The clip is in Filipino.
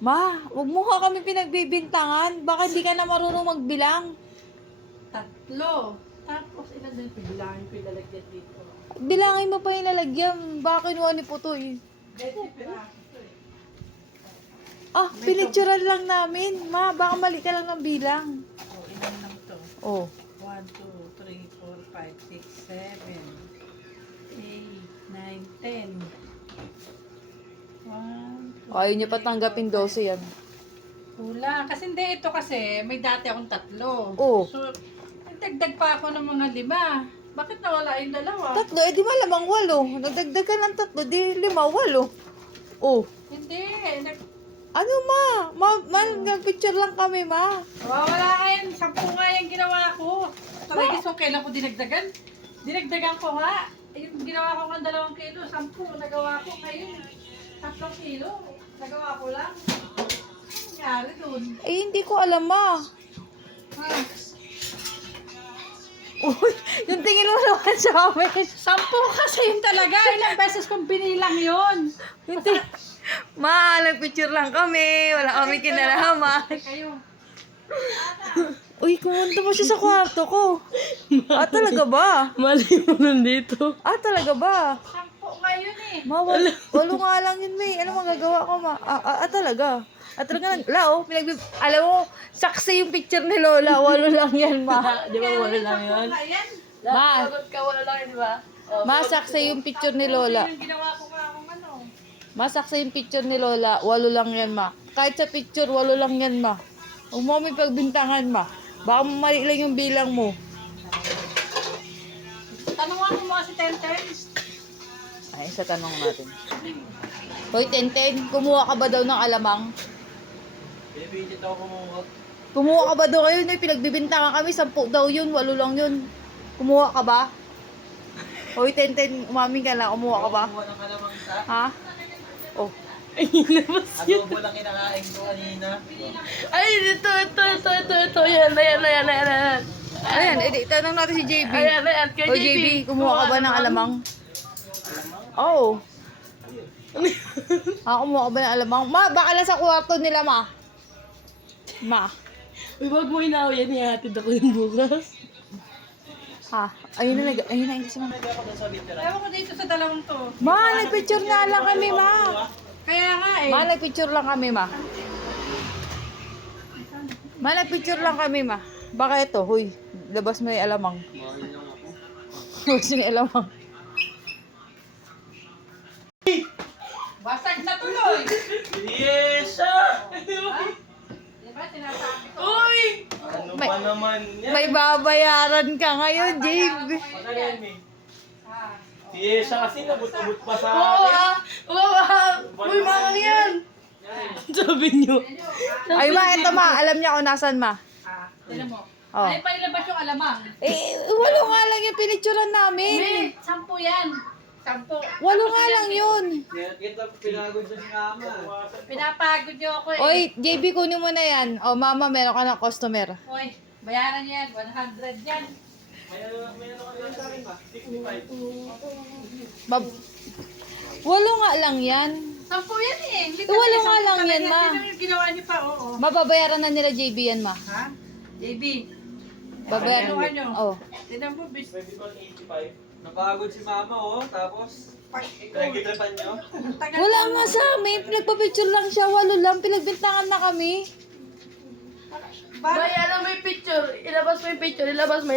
Ma, huwag mo ka kami pinagbibintangan. Baka hindi ka na marunong magbilang. 3. Tapos ilan din pibilangin ko ilalagyan dito. Bilangin mo pa yung lalagyan. Baka kinuha ni Putoy. 20 piraso eh. Ah, pinicturan lang namin. Ma, baka mali ka lang ng bilang. Oh, ilan lang to? Oh. 1, 2, 3, 4, 5, 6, 7, 8, 9, 10. 1, 2, Ayaw niya pa tanggapin 12 yan. kulang. Kasi hindi, ito kasi, may dati akong 3. Oo. So, nagdagdag pa ako ng mga 5. Bakit nawala yung 2? 3, eh di malamang 8. Nagdagdag ka ng 3, di 5, 8. Oh. Hindi. Ano nag-picture lang kami, ma. Wala kayo. 10 nga yung ginawa ko. Talaga, so kailan ko dinagdagan? Dinagdagan ko nga. Yung ginawa ko ng 2 kilo, 10. Nagawa ko ngayon. 3 kilo. Nagawa ko lang. Ano nangyari dun? Eh, hindi ko alam, ma. Ha? Uy, yung tingin mo naman sa amin. 10 kasi yun talaga. Ilang beses kong binilang yun. Hindi. Ma, nag-picture lang kami. Wala kami kinalaman. Kayo. Uy, kumunta mo siya sa kwarto ko. Ah, talaga ba? Mali mo nandito. Ah, talaga ba? 10 ngayon eh. Ma, walo nga lang yun, May. Ano magagawa ko, ma? Talaga. Talaga lao, alam mo, saksi yung picture ni Lola. 8 lang yan, ma. Di ba wala lang yun? 10 nga yan. Ma, Sagot ka, wala lang yun, di ba? ma, saksi yung picture ni Lola. Yung ginawa ko nga akong ano. Masaksa yung picture ni Lola, 8 lang yan, ma. Kahit sa picture, 8 lang yan, ma. Huwag mo may pagbintangan, ma. Baka mali lang yung bilang mo. Tanungan mo kasi 10. Ay, sa tanong natin. Hoy, Tenten, kumuha ka ba daw ng alamang? Pinipigit ako kumuha. Kumuha ka ba daw kayo? Pinagbibintangan kami, 10 daw yun, 8 lang yun. Kumuha ka ba? Hoy, Tenten, umaming ka na, kumuha ka ba? Kumuha ng kalamang sa Ha? Oh. adobo lang kinakain ko kanina. Ay, ito. Yan. Ayan, tanong natin si JB. Ayan, kay O JB, kumuha ka ba ng alamang? Oo. Kumuha ka ba ng alamang? Ma, baka lang sa kwarto nila, ma. Ma. Uy, wag mo inaw yan, ihatid ako yung bukas. Ha? Ayun na yung kasi ma. Pwede ako doon sa literal. Ewan ko dito sa 2 to. Ma, nagpicture na lang kami, ma. Kaya nga eh. Ma, nagpicture lang kami, ma. Ma, nagpicture lang kami, ma. Baka ito, huy. Labas mo yung alamang. Mahal lang ako. Labas yung alamang. Basag na tuloy. Yes! Diba sinasabi ko? Uy! Ano May- pa naman yan? May babayaran ka ngayon, JB. Magkano yan, May? Ah. Si Yesha kasi nabut-abot pa sa Oo, akin. Uy, mangang yan. Sabi niyo. Ay, ma, eto, ma. Alam niya kung nasan, ma. Tignan mo. Oh. Ay pa ilabas yung alamang. Eh, 8 nga lang yung pinicturan namin. Hindi, 10 yan. 10. 8 nga lang yun. Kita pinagod siya si Mama. Pinapagod niyo ako eh. Oy, JB, kunin mo na yan. O, mama, meron ka ng customer. Oy, bayaran yan. 100 yan. May ano ka lang sa akin ba? 65. 8 nga lang yan. 10 yan eh. Walo nga lang yan, ma. Tignan mo yung ginawa niyo pa, oo. Mababayaran na nila JB yan, ma. Ha? JB, Babayaran. Ano nyo? Oh. tignan mo, bis. Pwede ko 85. Napagod si Mama, oh. Tapos, pinagkitripan niyo. Wala nga sa amin. Pinagpa-picture lang siya. 8 lang. Pinagbintangan na kami. Bakit? May picture. Ilabas mo yung picture. Ilabas mo.